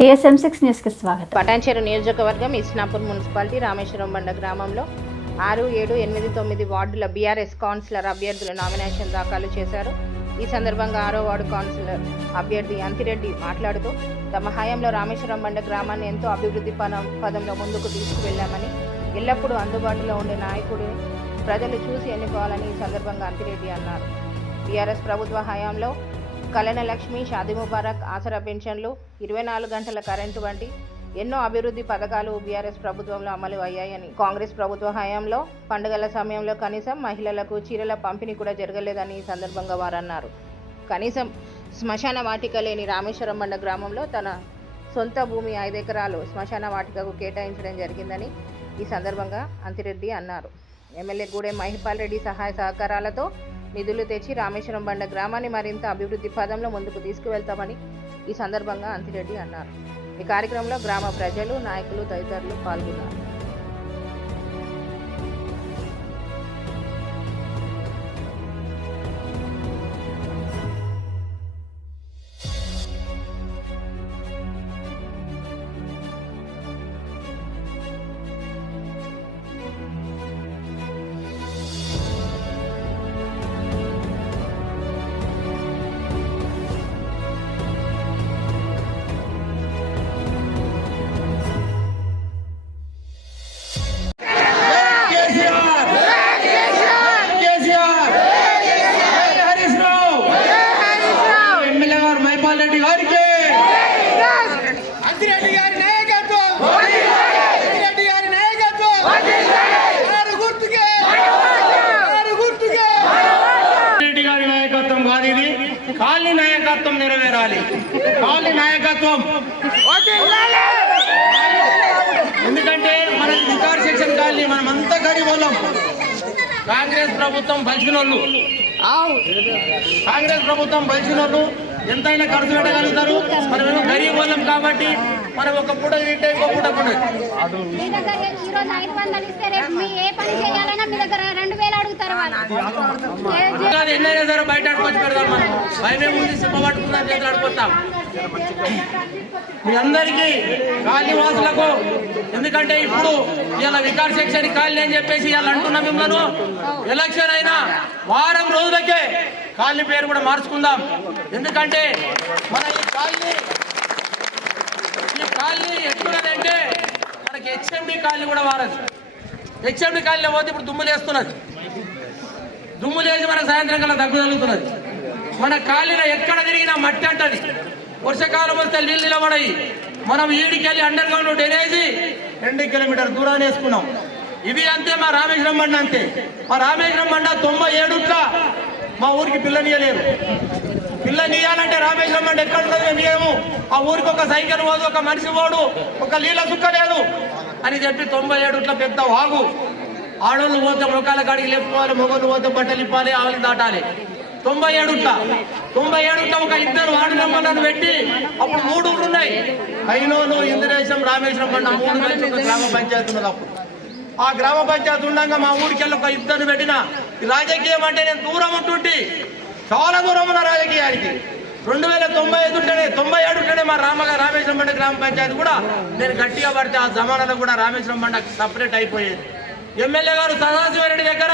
TSM6 న్యూస్కి స్వాగతం. పటాన్చెరు నియోజకవర్గం ఇస్నాపూర్ మున్సిపాలిటీ రామేశ్వరం బండ గ్రామంలో 6, 7, 8, 9 వార్డుల బీఆర్ఎస్ కౌన్సిలర్ అభ్యర్థులు నామినేషన్ దాఖలు చేశారు. ఈ సందర్భంగా 6వ వార్డు కౌన్సిలర్ అభ్యర్థి అంతిరెడ్డి మాట్లాడుతూ తమ హయాంలో రామేశ్వరం బండ గ్రామాన్ని ఎంతో అభివృద్ధి పదంలో ముందుకు తీసుకువెళ్లామని, ఎల్లప్పుడూ అందుబాటులో ఉండే నాయకుడిని ప్రజలు చూసి ఎన్నుకోవాలని ఈ సందర్భంగా అంతిరెడ్డి అన్నారు. బీఆర్ఎస్ ప్రభుత్వ హయాంలో కళ్యాణ లక్ష్మి, షాదీ ముబారక్, ఆసరా పెన్షన్లు, 24 గంటల కరెంటు వంటి ఎన్నో అభివృద్ధి పథకాలు బీఆర్ఎస్ ప్రభుత్వంలో అమలు అయ్యాయని, కాంగ్రెస్ ప్రభుత్వ హయాంలో పండుగల సమయంలో కనీసం మహిళలకు చీరల పంపిణీ కూడా జరగలేదని ఈ సందర్భంగా వారు అన్నారు. కనీసం శ్మశాన వాటిక లేని రామేశ్వరం బండ గ్రామంలో తన సొంత భూమి 5 ఎకరాలు శ్మశాన వాటికకు కేటాయించడం జరిగిందని ఈ సందర్భంగా అంతిరెడ్డి అన్నారు. ఎమ్మెల్యే గూడెం మహిపాల్ రెడ్డి సహాయ సహకారాలతో నిధులు తెచ్చి రామేశ్వరం బండ గ్రామాన్ని మరింత అభివృద్ధి పదంలో ముందుకు తీసుకువెళ్తామని ఈ సందర్భంగా అంతిరెడ్డి అన్నారు. ఈ కార్యక్రమంలో గ్రామ ప్రజలు, నాయకులు తదితరులు పాల్గొన్నారు. కాలి నాయకత్వం నెరవేరాలి. కాలి నాయకత్వం ఎందుకంటే మన వికార్ సెక్షన్ కాలనీ మనమంతా గరీబ్ వాళ్ళం. కాంగ్రెస్ ప్రభుత్వం బలిసినోళ్ళు, ఎంతైనా ఖర్చు పెట్టగలుగుతారు. మనం గరీబ్ వాళ్ళం కాబట్టి మనం ఒక పూట తింటే ఇంకో పూట ఎన్నైనా సరే బయట అడుకొచ్చి పెడతాం. మనం భయమే ముందు సిప్ప పట్టుకుందాం, చేతులు అడుకొస్తాం. మీ అందరికీ కాలనీ వాసులకు, ఎందుకంటే ఇప్పుడు ఇలా వికార్ సెక్షన్ కాలనీ అని చెప్పేసి ఇలా అంటున్నాం. మిమ్మల్ని ఎలక్షన్ అయినా వారం రోజులకే కాలనీ పేరు కూడా మార్చుకుందాం. ఎందుకంటే మన ఈ కాలనీ ఎట్లున్నదంటే మనకి హెచ్ఎండి కాలనీ కూడా వారదు. హెచ్ఎండి కాలనీ పోతే ఇప్పుడు దుమ్ములేస్తున్నది. దుమ్ములేసి మనకు సాయంత్రం కల్లా దగ్గు తగులుతున్నది. మన కాలనీలో ఎక్కడ తిరిగినా మట్టి అంటది. వర్షాకాలం వస్తే నీళ్ళు నిలబడాయి. మనం ఈడికెళ్ళి అండర్ గ్రౌండ్ డ్రైనేజీ 2 కిలోమీటర్ దూరాన్ని వేసుకున్నాం. ఇది అంతే. మా రామేశ్వరం బండ అంతే. మా రామేశ్వరం బండ 97 మా ఊరికి పిల్లనియలేరు. పిల్లనియాలంటే రామేశ్వరం బండ ఎక్కడ ఉన్నదో మేము ఆ ఊరికి ఒక సైకిల్ పోదు, ఒక మనిషి పోడు, ఒక నీళ్ళ సుక్క లేదు అని చెప్పి 97 పెద్ద వాగు. ఆడోళ్ళు పోతే మొక్కల కాడికి లేపుకోవాలి, మొగోళ్ళు పోతే బట్టలు ఇప్పాలి, ఆవులు దాటాలి. 97 ఒక 2 వార్డు మెంబర్లను పెట్టి అప్పుడు 3 ఊళ్ళు ఉన్నాయి. కైనోలు, ఇంద్రేశం, రామేశ్వరం బండ 3 కలిసి ఒక గ్రామ పంచాయతీ ఉన్నది. అప్పుడు ఆ గ్రామ పంచాయతీ ఉండగా మా ఊరికి వెళ్ళి ఒక 2 పెట్టిన. రాజకీయం అంటే నేను దూరం ఉంటుంటే, చాలా దూరం ఉన్న రాజకీయానికి. 2097 ఉంటేనే మా రామేశ్వరం బండ గ్రామ పంచాయతీ కూడా నేను గట్టిగా పడితే ఆ జమానాలో కూడా రామేశ్వరం బండ సపరేట్ అయిపోయేది. ఎమ్మెల్యే గారు సదాశివరెడ్డి దగ్గర,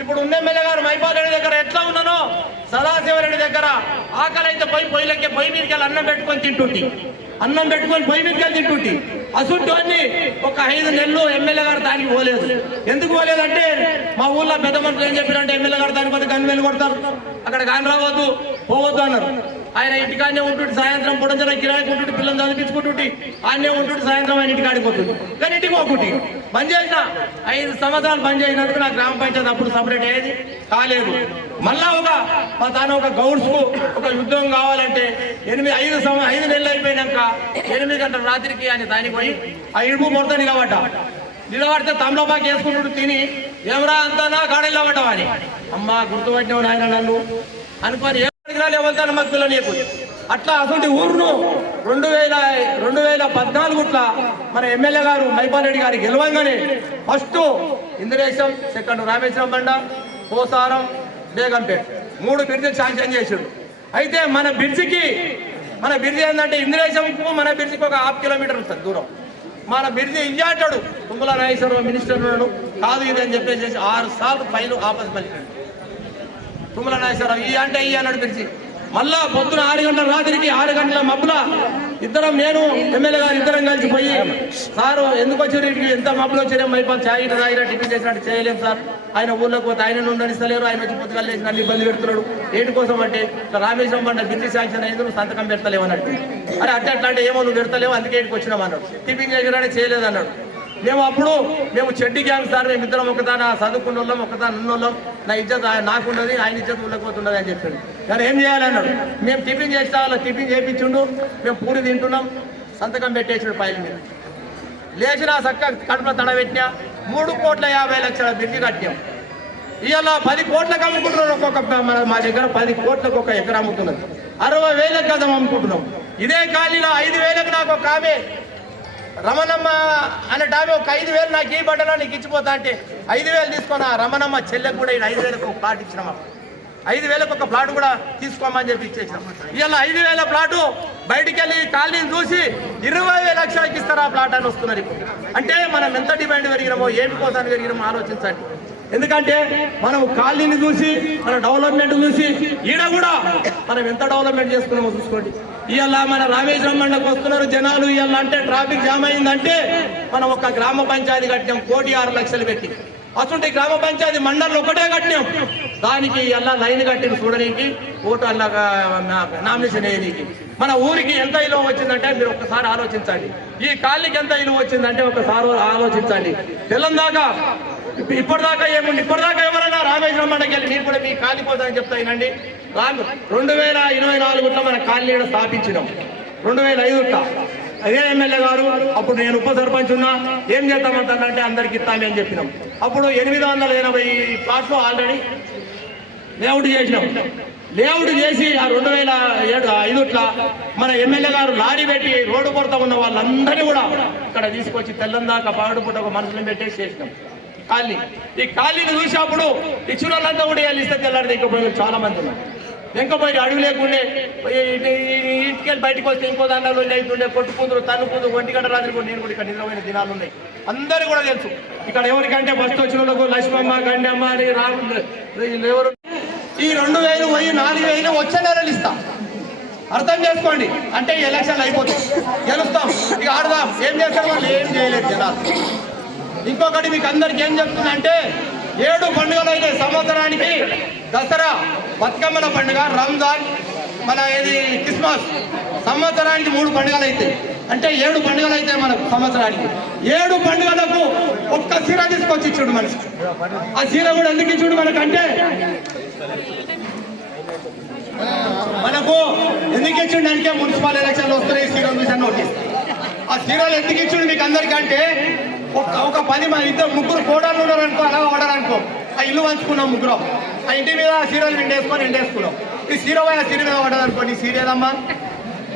ఇప్పుడు ఉన్న ఎమ్మెల్యే గారు మహిపాల్ రెడ్డి దగ్గర ఎట్లా ఉన్నానో సదాశివరెడ్డి దగ్గర ఆకలి అయితే పొయ్యి మీదకి వెళ్ళి అన్నం పెట్టుకొని తింటుంటి. అసలు ఒక 5 నెలలు ఎమ్మెల్యే గారు దానికి పోలేదు. ఎందుకు పోలేదంటే మా ఊళ్ళో పెద్ద మనుషులు ఏం చెప్పారంటే ఎమ్మెల్యే గారు దాని పది గన్మెలు కొడతారు, అక్కడ గాని రావద్దు, పోవద్దు అన్నారు. ఆయన ఇంటికాడనే ఉంటుంటే సాయంత్రం పొడంజన కిరాయికి ఉంటుంటే పిల్లలు చదివించుకుంటుంటే ఆయనే ఉంటుంటే సాయంత్రం ఆయన ఇంటికి ఆడిపోతుంది. కానీ ఇంటికి పోకుంటే బంద్ చేసిన 5 సంవత్సరాలు బంద్ చేసినందుకు నా గ్రామ పంచాయతీ అప్పుడు సపరేట్ అయ్యేది కాలేదు. మళ్ళా తాను ఒక గౌడ్స్కు ఒక ఉద్యోగం కావాలంటే 5 నెలలు అయిపోయినాక 8 గంటల రాత్రికి ఆయన దానికి పోయి ఆ ఇడుపు మొత్తం నిలబడితే తమలపాకి వేసుకుంటూ తిని ఏమరా అంతా కాడ నిలబడ్డావు అని. అమ్మా గుర్తుపట్టినవాడు ఆయన నన్ను అనుకొని ఎవరితాను మాకు పిల్లలు. అట్లా అసలు ఊరును 2014 మన ఎమ్మెల్యే గారు మహిపాల్ రెడ్డి గారు గెలవంగానే ఫస్ట్ ఇంద్రేశం, సెకండ్ రామేశ్వరం బండ, పోసారం, బేగంపేట 3 బ్రిడ్జిలు శాంక్షన్ చేసాడు. అయితే మన బ్రిడ్జికి మన బిర్జి ఏంటంటే ఇంద్రేశంకు మన బిర్జికి ఒక 1/2 కిలోమీటర్ ఉంటుంది దూరం. మన బిర్జి ఇయ్య అంటాడు, తుమ్మల నాగేశ్వరరావు మినిస్టర్ ఉన్నాడు, కాదు ఇది అని చెప్పేసి 6 సార్లు ఫైలు ఆపస్ పలికాడు. తుమ్మల నాగేశ్వరరావు ఇయ్య అంటే ఇయ్య అన్నాడు బిర్జి. మళ్ళా పొద్దున 6 గంటల రాత్రికి 6 గంటల మబ్బుల ఇద్దరం, నేను ఎమ్మెల్యే గారు ఇద్దరం కలిసి పోయి, సారు ఎందుకు వచ్చారు ఎంత మబ్బులు వచ్చారే, మైపాల్ చాయ్ తాగిరా టిఫిన్ చేసినట్టు చేయలేము సార్, ఆయన ఊళ్ళోకి పోతే ఆయన ఉండనిస్తలేరు, ఆయన వచ్చి పొద్దుగా లేచి నన్ను ఇబ్బంది పెడుతున్నాడు, ఏంటి కోసం అంటే రామేశ్వరం బండ బిర్జి శాంక్షన్ అయింది, నువ్వు సంతకం పెడతలేవు అన్నట్టు. అరే అట్లా అంటే ఏమో నువ్వు పెడతలేవు అందుకే ఇంటికి వచ్చినావు అన్నాడు. టిఫిన్ చేసినా చేయలేదు అన్నాడు. మేము చెడ్డి గ్యాంగ్ సార్, మేము ఇద్దరం ఒకదాన చదువుకున్న వాళ్ళం, ఒకదాని ఉన్నోళ్ళం, నా ఇజ్జత్ నాకుండదు, ఆయన ఇజ్జత్ ఉండకపోతుండదు అని చెప్పాడు. కానీ ఏం చేయాలన్నాడు, మేము టిఫిన్ చేస్తా, వాళ్ళ టిఫిన్ చేయించుండు, మేము పూరి తింటున్నాం, సంతకం పెట్టేసాడు ఫైల్ మీద. లేచిన చక్క కడుపులో తడబెట్టినా 3,50,00,000 బిల్లు కట్టాం. ఇవాళ 10 కోట్లకు అమ్ముకుంటున్నారు ఒక్కొక్క, మా దగ్గర 10 కోట్లకు ఒక ఎకరా అమ్ముతున్నది, 60,000 కదా అమ్ముకుంటున్నాం. ఇదే ఖాళీలో 5,000కు నాకు ఒక ఆమె రమణమ్మ అన్నట్టు ఆమె ఒక 5,000 నాకు ఈ బట్టలో నీకు ఇచ్చిపోతా అంటే 5,000 తీసుకొని ఆ రమణమ్మ చెల్లెకు కూడా 5,000కు ఒక ప్లాట్ ఇచ్చినామా, 5,000కు ఒక ప్లాట్ కూడా తీసుకోమని చెప్పి ఇచ్చేసినాం. ఇవాళ 5,000 ప్లాటు బయటికి వెళ్ళి కాలనీని చూసి 20,00,000కి ఇస్తారు ఆ ప్లాట్ అని వస్తున్నారు. ఇప్పుడు అంటే మనం ఎంత డిమాండ్ పెరిగినామో, ఏమి కోసం పెరిగినామో ఆలోచించండి. ఎందుకంటే మనం కాలనీని చూసి, మన డెవలప్మెంట్ చూసి, ఈడ కూడా మనం ఎంత డెవలప్మెంట్ చేసుకున్నామో చూసుకోండి. ఇవాళ మన రామేశ్వరం మండలకు వస్తున్నారు జనాలు, ఇవాళ అంటే ట్రాఫిక్ జామ్ అయిందంటే మనం ఒక గ్రామ పంచాయతీ కట్టినాం 1,06,00,000 పెట్టి. అటువంటి గ్రామ పంచాయతీ మండలం ఒకటే కట్టినాం, దానికి ఇలా లైన్ కట్టిన చూడడానికి, ఓటు అలా నామినేషన్ వేయడానికి. మన ఊరికి ఎంత ఇలువ వచ్చిందంటే మీరు ఒక్కసారి ఆలోచించండి. ఈ కాలనీకి ఎంత ఇలువ వచ్చిందంటే ఒకసారి ఆలోచించండి. తెలంగాణ ఇప్పటిదాకా ఏముంది, ఇప్పటిదాకా ఎవరైనా రామేశ్వరం మండలికి వెళ్ళి మీరు కూడా మీ కాలనీ పోతానని చెప్తానండి. 2024 మన కాలనీ స్థాపించినాం, 2005 అదే ఎమ్మెల్యే గారు. అప్పుడు నేను ఉప సర్పంచ్ ఉన్నా, ఏం చేద్దామంటానంటే అందరికి ఇస్తామే అని చెప్పినాం. అప్పుడు 880 ప్లాట్లు ఆల్రెడీ లేఅవుట్ చేసినాం. లేఅవుట్ చేసి ఆ 2005 మన ఎమ్మెల్యే గారు లారీ పెట్టి రోడ్డు కొరత ఉన్న వాళ్ళందరినీ కూడా ఇక్కడ తీసుకొచ్చి తెల్లందాకా పాడు పుట్ట ఒక మనుషులను పెట్టేసి చేసినాం కాలనీ. ఈ కాలనీని చూసినప్పుడు ఇచ్చిన వాళ్ళంతా కూడా ఇస్తే తెల్లారి దిక్కపోయిన చాలా మంది ఉన్నారు. వెంకపోయి అడుగు లేకుండే ఇంటికెళ్ళి బయటకు వస్తే ఇంకో దాంట్లో అవుతుండే, కొట్టుకుందరు, తన్నుకుందరు, 1 గంట రాత్రి కూడా నేను కూడా ఇక్కడ నిద్రపోయిన దినాలు ఉన్నాయి. అందరూ కూడా తెలుసు. ఇక్కడ ఎవరికంటే ఫస్ట్ వచ్చిన వాళ్ళకు లక్ష్మమ్మ, గండమ్మ అని ఎవరు ఈ 2,000 పోయి 4,000 వచ్చే నెలలు ఇస్తాం. అర్థం చేసుకోండి. అంటే ఎలక్షన్లు అయిపోతాయి, గెలుస్తాం, ఇక ఆడదాం. ఏం చేస్తారు వాళ్ళు? ఏం చేయలేదు జనాలు. ఇంకొకటి మీకు అందరికి ఏం చెప్తున్నా అంటే, 7 పండుగలు అయితే సంవత్సరానికి. దసరా, బతుకమ్మల పండుగ, రంజాన్, మన ఇది క్రిస్మస్, సంవత్సరానికి 3 పండుగలు అవుతాయి. అంటే 7 పండుగలు అయితే మనకు సంవత్సరానికి. 7 పండుగలకు ఒక్క సీర తీసుకొచ్చి ఇచ్చుడు మనిషి. ఆ సీర కూడా ఎందుకు ఇచ్చుడు మనకంటే, మనకు ఎందుకు ఇచ్చిండు అంటే మున్సిపల్ ఎలక్షన్లు వస్తున్నాయి, సీరలు చూసి నోటీస్. ఆ సీరలు ఎందుకు ఇచ్చిండు మీకు అందరికంటే, ఒక 10 2 3 కోడళ్ళు ఉన్నారనుకో, అలా వాడారనుకో, ఆ ఇల్లు పంచుకున్నాం ముగ్గురం, ఆ ఇంటి మీద సీరియల్ ఎండేసుకున్నాం. ఈ సీర సీర మీద పడ్డదనుకో, నీ సీరియదమ్మా,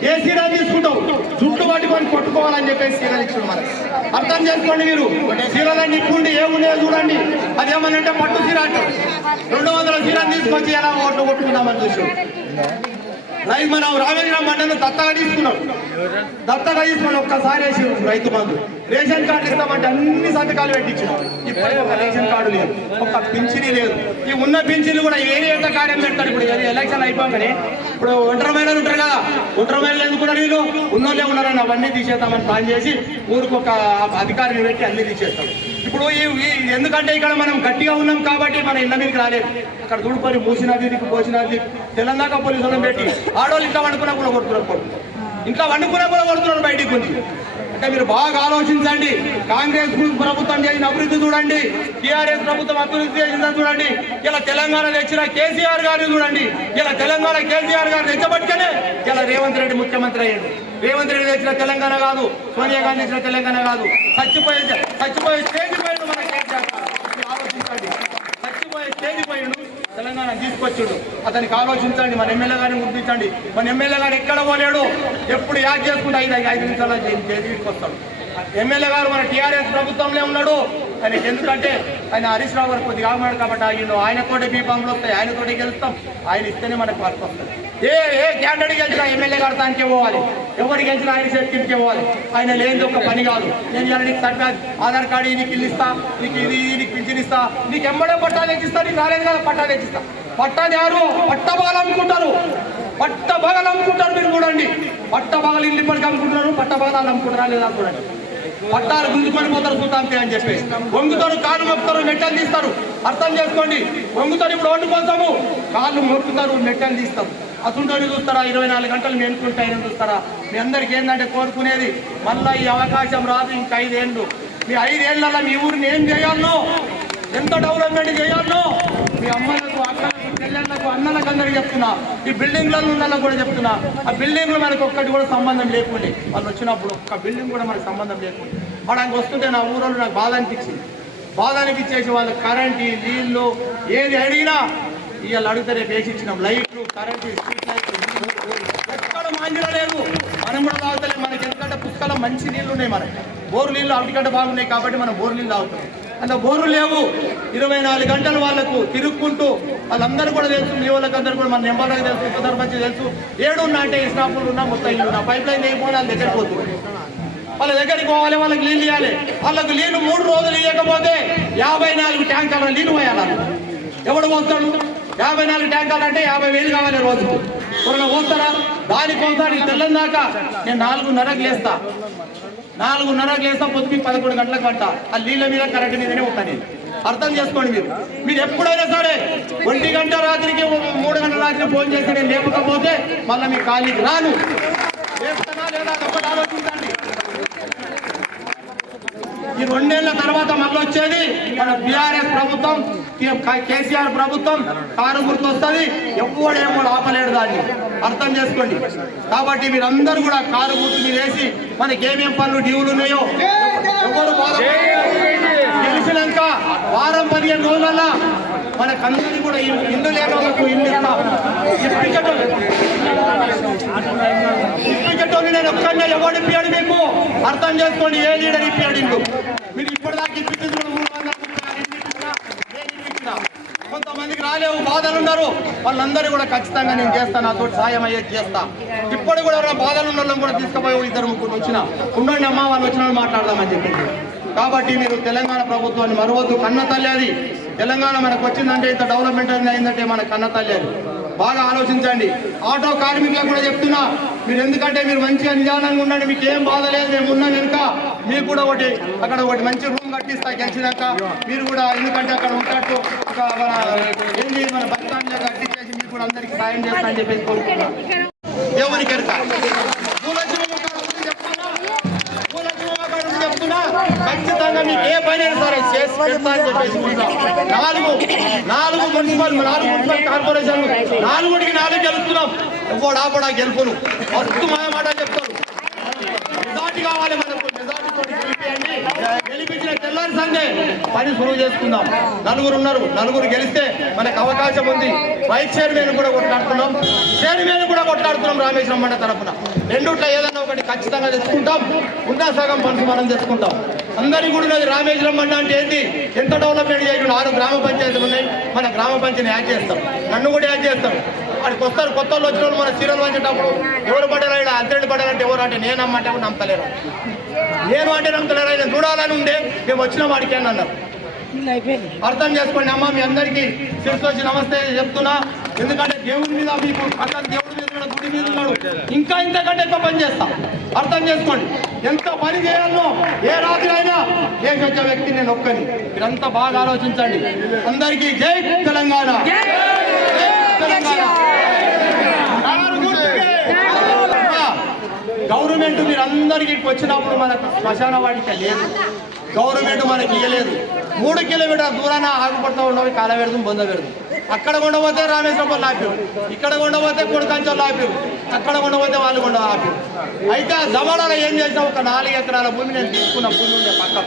ఏ సీరియల్ తీసుకుంటావు? జుట్టు పట్టుకొని కొట్టుకోవాలని చెప్పేసి సీరియల్ ఇచ్చాడు మనకి. అర్థం చేసుకోండి. మీరు సీరియలన్నీ ఇప్పుండి ఏమున్నాయో చూడండి. అదేమనంటే పట్టు సీర అంటారు. 200 సీరియల్ తీసుకొచ్చి ఎలా ఓట్లు కొట్టుకున్నామని చూసాం. రైతు మనం రామేశ్వరం మండలం దత్తగా తీసుకున్నాం. ఒక్కసారి వేసి రైతు బంధు, రేషన్ కార్డు ఇస్తామంటే అన్ని సంతకాలు పెట్టించినాం. ఇప్పటికీ ఒక రేషన్ కార్డు లేదు, ఒక పింఛనీ లేదు. ఈ ఉన్న పింఛన్లు కూడా ఎంత కార్యం పెడతారు. ఇప్పుడు ఎలక్షన్ అయిపోగానే ఇప్పుడు ఒంటరి మహిళలు ఉంటారు కదా, ఒంటరి మహిళలు ఎందుకు కూడా వీళ్ళు ఉన్నోళ్ళే ఉన్నారని అవన్నీ తీసేస్తామని ప్లాన్ చేసి ఊరికి ఒక అధికారిని పెట్టి అన్ని తీసేస్తాం. ఇప్పుడు ఎందుకంటే ఇక్కడ మనం గట్టిగా ఉన్నాం కాబట్టి మన ఇళ్ళ మీదకి రాలేదు. అక్కడ దుడుపరి మూసినది, దిక్కు పోసినది, తెలంగాణ పోలీసులను పెట్టి ఆడవాళ్ళు ఇంట్లో వండుకున్నా కూడా కొడుతున్నారు, ఇంట్లో వండుకున్నా కూడా కొడుతున్నారు బయటికి గురించి. అంటే మీరు బాగా ఆలోచించండి. కాంగ్రెస్ ప్రభుత్వం చేసిన అభివృద్ధి చూడండి, టీఆర్ఎస్ ప్రభుత్వం అభివృద్ధి చేసిందని చూడండి. ఇలా తెలంగాణ తెచ్చిన కేసీఆర్ గారిని చూడండి. ఇలా తెలంగాణ కేసీఆర్ గారు తెచ్చబట్టుకనే ఇలా రేవంత్ రెడ్డి ముఖ్యమంత్రి అయ్యాడు. రేవంత్ రెడ్డి తెచ్చిన తెలంగాణ కాదు, సోనియా గాంధీ తెచ్చిన తెలంగాణ కాదు. చచ్చిపోయే స్టేజ్ పైన మన కేసీఆర్ ఆలోచించండి. చచ్చిపోయే స్టేజ్ పైన తెలంగాణ తీసుకొచ్చాడు. అతనికి ఆలోచించండి. మన ఎమ్మెల్యే గారిని గుర్తించండి. మన ఎమ్మెల్యే గారు ఎక్కడ పోలేడు, ఎప్పుడు యాడ్ చేసుకుంటే 5 నిమిషాల్లో జైలుకి వస్తాడు. ఎమ్మెల్యే గారు మన టీఆర్ఎస్ ప్రభుత్వంలో ఉన్నాడు. ఆయనకి ఎందుకంటే ఆయన హరీష్ రావు గారు కొద్దిగా ఆగమాడు కాబట్టి ఆయన తోటి బీఫామ్లు వస్తాయి, ఆయన తోటి గెలుస్తాం. ఆయన ఇస్తేనే మనకు వర్క్ వస్తుంది. ఏ క్యాండిడేట్ గెలిచినా ఎమ్మెల్యే గారు దానికే పోవాలి, ఎవరికి గెలిచినా ఆయన చేతికే పోవాలి. ఆయన లేనిది ఒక పని కాదు. నేను ఇలా నీకు ఆధార్ కార్డు నీకు ఇల్లు ఇస్తా, నీకు ఇది నీకు పింఛన్ ఇస్తా, నీకు ఎమ్మడే పట్టా తెచ్చిస్తా, నీకు రాలేదు కదా పట్టా తెచ్చిస్తా. పట్టాది ఎవరు? పట్టబాగా అమ్ముకుంటారు, పట్టబాగా అమ్ముకుంటారు. మీరు చూడండి, పట్టబాగా ఇల్లు ఇప్పటికి అమ్ముకుంటున్నారు, పట్టబాగా అమ్ముకుంటారా లేదా చూడండి. పట్టాలు గుంజుకొని పోతారు చూద్దాంతే అని చెప్పి వంగుతారు, కాళ్ళు మొక్కుతారు, మెట్టలు తీస్తారు. అర్థం చేసుకోండి, వంగుతారు ఇప్పుడు ఓటు కోసము, కాళ్ళు మొక్కుతారు, మెట్టలు తీస్తారు. అసలుంటోని చూస్తారా? 24 గంటలు మేలుకుంటాయని చూస్తారా? మీ అందరికి ఏంటంటే కోరుకునేది మళ్ళీ ఈ అవకాశం రాదు. ఇంకా 5 ఏళ్ళు, మీ 5 ఏళ్ళలో మీ ఊరిని ఏం చేయాలనో, ఎంత డెవలప్మెంట్ చేయాలనో మీ అమ్మలకు, అక్కలకు, చెల్లెళ్ళకు, అన్నలకు అందరికి చెప్తున్నా. ఈ బిల్డింగ్లలో ఉన్న కూడా చెప్తున్నా. ఆ బిల్డింగ్లు మనకు ఒక్కటి కూడా సంబంధం లేకుండే, వాళ్ళు వచ్చినప్పుడు ఒక్క బిల్డింగ్ కూడా మనకు సంబంధం లేకుండే. మనకు వస్తుంటే నా ఊరోళ్ళు నాకు బాధ అనిపించింది. బాధ అనిపించేసి వాళ్ళు కరెంటు, నీళ్ళు ఏది అడిగినా ఇవాళ అడిగితే రేపు వేసి ఇచ్చినాం. లైట్లు, కరెంటు, స్ట్రీట్ లైట్లు ఎక్కడ మాంజీలో లేదు. మనం కూడా తాగుతలేం. మనకి ఎందుకంటే పుష్కలం మంచి నీళ్ళు ఉన్నాయి. మనకి బోరు నీళ్ళు అవిటికంటే బాగున్నాయి కాబట్టి మనం బోరు నీళ్ళు తాగుతాం. అంటే బోర్లు లేవు. 24 గంటలు వాళ్ళకు తిరుక్కుంటూ వాళ్ళందరూ కూడా తెలుసు. మీ వాళ్ళకి అందరూ కూడా మన నెంబర్లకు తెలుసు, ఉప సర్పంచ్ తెలుసు. 7 ఉన్నా అంటే ఇస్నాపులు ఉన్నా, మొత్తం ఇల్లు ఉన్నా, పైప్ లైన్ వేయకపోతే వాళ్ళ దగ్గరికి పోతుంది. వాళ్ళ దగ్గరికి పోవాలి, వాళ్ళకి నీళ్ళు ఇవ్వాలి. వాళ్ళకు నీళ్ళు 3 రోజులు ఇవ్వకపోతే 54 ట్యాంకర్ల నీళ్ళు పోయాలి. ఎవడు పోస్తాడు? 54 ట్యాంకర్లు అంటే 50,000 కావాలి రోజుకు. ఎవరైనా పోస్తారా? దానికోసం ఈ తెల్లం దాకా నేను 4:30కు లేస్తా. 4:30కు లేస్తా, పొద్దుకి 11 గంటలకు పట్ట. ఆ నీళ్ళ మీద కరెంటు మీదనే ఉంటాను. అర్థం చేసుకోండి. మీరు ఎప్పుడైనా సరే 1 గంట రాత్రికి 3 గంటల రాత్రి ఫోన్ చేస్తే నేను లేకపోతే మళ్ళీ మీ ఖాళీకి రాను. లేపుతానా లేదా ఒకటి ఆలోచించండి. ఈ 2 ఏళ్ల తర్వాత మళ్ళీ వచ్చేది మన బీఆర్ఎస్ ప్రభుత్వం, కేసీఆర్ ప్రభుత్వం. కారు గుర్తు వస్తుంది, ఎవడేమో ఆపలేడు దాన్ని. అర్థం చేసుకోండి. కాబట్టి మీరందరూ కూడా కారు గుర్తు మీరు వేసి మనకి ఏమేం పనులు డ్యూలు ఉన్నాయో ఎవరు గెలిచినాక వారం 15 రోజుల మనకందరికీ కూడా ఇల్లు లేని వాళ్ళకు ఇల్లు ఇస్తాం. ఇప్పించటోళ్ళు నేను ఒక్కనే ఎవడు ఇప్పాడు మీకు? అర్థం చేసుకోండి. ఏ లీడర్ ఇప్పాడు ఇల్లు? మీరు ఇప్పటిదాకా ఇప్పించింది కొంతమందికి రాలేవు, బాధలు ఉన్నారు. వాళ్ళందరూ కూడా ఖచ్చితంగా నేను చేస్తాను, నాతో సాయం అయ్యేది చేస్తా. ఇప్పుడు కూడా ఎవరైనా బాధలు ఉన్న వాళ్ళని కూడా తీసుకుపోయి 2-3 వచ్చిన ఉండండి అమ్మా, వాళ్ళు వచ్చిన మాట్లాడదామని చెప్పింది. కాబట్టి మీరు తెలంగాణ ప్రభుత్వాన్ని మరవద్దు. కన్న తల్లి అది. తెలంగాణ మనకు వచ్చిందంటే, ఇంత డెవలప్మెంట్ అయిందంటే మన కన్న తల్లి అది. బాగా ఆలోచించండి. ఆటో కార్మికులకు కూడా చెప్తున్నా, మీరు ఎందుకంటే మీరు మంచిగా నిదానంగా ఉండండి, మీకు ఏం బాధ లేదు, మేము ఉన్నాం కనుక మీకు కూడా అక్కడ ఒకటి మంచి రూమ్ కట్టిస్తా గెలిచినాక. మీరు కూడా ఎందుకంటే అక్కడ ఉంటట్టు ఏంటి మన బస్టాండ్లో కట్టించేసి మీకు కూడా అందరికీ సాయం చేస్తా అని చెప్పేసి కోరుకుంటున్నాం. దేవుని కనుక చెప్తున్నా, ఖచ్చితంగా మీకు ఏ పని సరే చేసి పెడతా అని చెప్పేసి 4 మున్సిపల్ కార్పొరేషన్లు 4కి 4 గెలుస్తున్నాం. ఎవడా గెలుపును మస్తు మాట చెప్తారు. మెజార్టీ కావాలి మనకు. మెజార్టీతో గెలిపించిన తెల్లారి సందే పని సులువు చేసుకుందాం. 4 ఉన్నారు, 4 గెలిస్తే మనకు అవకాశం ఉంది. వైస్ చైర్మన్ కూడా కొట్లాడుతున్నాం, చైర్మన్ కూడా కొట్లాడుతున్నాం రామేశ్వరం మండలి తరఫున. రెండుట్లో ఏదన్నా ఒకటి ఖచ్చితంగా తెచ్చుకుంటాం. ఉన్న సగం పనులు మనం తెచ్చుకుంటాం. అందరికీ కూడా ఉన్నది రామేశ్వరం మండలి అంటే ఏంటి, ఎంత డెవలప్మెంట్ చేయకుండా 6 గ్రామ పంచాయతీలు ఉన్నాయి. మన గ్రామ పంచాయతీని యాడ్ చేస్తాం, నన్ను కూడా యాడ్ చేస్తాం. వాడికి వస్తారు కొత్త వాళ్ళు వచ్చిన వాళ్ళు. మన సీరియల్ వంచేటప్పుడు ఎవరు పడ్డారు, ఇలా అంతటి పడ్డారంటే ఎవరు అంటే నేను నమ్మంటే నమ్మతలేరు. నేను అంటే నమ్మతలేరు. ఆయన చూడాలని ఉండే మేము వచ్చిన వాడికి అని అన్నారు. అర్థం చేసుకోండి అమ్మ. మీ అందరికీ శిరస్సు నమస్తే చెప్తున్నా. ఎందుకంటే దేవుడి మీద మీకు పక్కన దేవుడి మీద గుడి మీద ఉన్నాడు. ఇంకా ఇంతకంటే ఎక్కువ పని చేస్తా. అర్థం చేసుకోండి. ఎంత పని చేయాలనో ఏ రాత్రి అయినా లేచి వచ్చే వ్యక్తి నేను ఒక్కని. మీరంతా బాగా ఆలోచించండి. అందరికీ జై తెలంగాణ. గవర్నమెంట్ మీరందరికీ వచ్చినప్పుడు మనకు శ్మశాన వాటిక లేదు. గవర్నమెంట్ మనకి ఇవ్వలేదు. 3 కిలోమీటర్ల దూరాన ఆగుపడుతూ ఉండవు, కాల పెడదాం, బొంద పెడదాం. అక్కడ కొండపోతే రామేశ్వరం ఆపారు, ఇక్కడ కొండపోతే కొడుకంచోళ్ళు ఆపారు, అక్కడ కొండపోతే వాళ్ళు కొండ ఆపారు. అయితే ఆ జమానాలో ఏం చేసినా ఒక 4 ఎకరాల భూమి నేను తీసుకున్న భూమి ఉండే పక్కన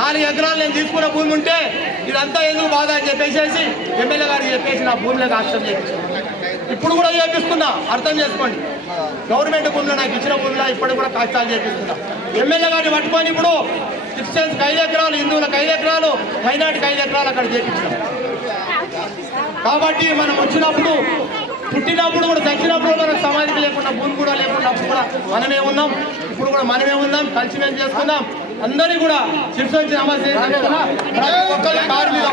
4 ఎకరాలు నేను తీసుకున్న భూమి ఉంటే ఇదంతా ఎందుకు బాధ అని చెప్పేసి ఎమ్మెల్యే గారికి చెప్పేసి నా భూమిలోకి ఆక్షన్ చేయించాను. ఇప్పుడు కూడా చేపిస్తున్నా. అర్థం చేసుకోండి. గవర్నమెంట్ భూమిలో నాకు ఇచ్చిన భూమిలో ఇప్పటికి కూడా కష్టాలు చేపిస్తున్నా. ఎమ్మెల్యే గారిని పట్టుకొని ఇప్పుడు క్రిస్టియన్స్కి 5 ఎకరాలు, హిందువులకు 5 ఎకరాలు, మైనార్టీకి 5 ఎకరాలు అక్కడ చేపించాం. కాబట్టి మనం వచ్చినప్పుడు పుట్టినప్పుడు కూడా చచ్చినప్పుడు మనకు సమాధికి లేకుండా భూమి కూడా లేకుండా అప్పుడు కూడా మనమే ఉన్నాం, ఇప్పుడు కూడా మనమే ఉన్నాం, కలిసి మేము చేసుకుందాం. అందరికీ కూడా శిరసొచ్చి నమస్తే ప్రతి ఒక్కరి కారు మీద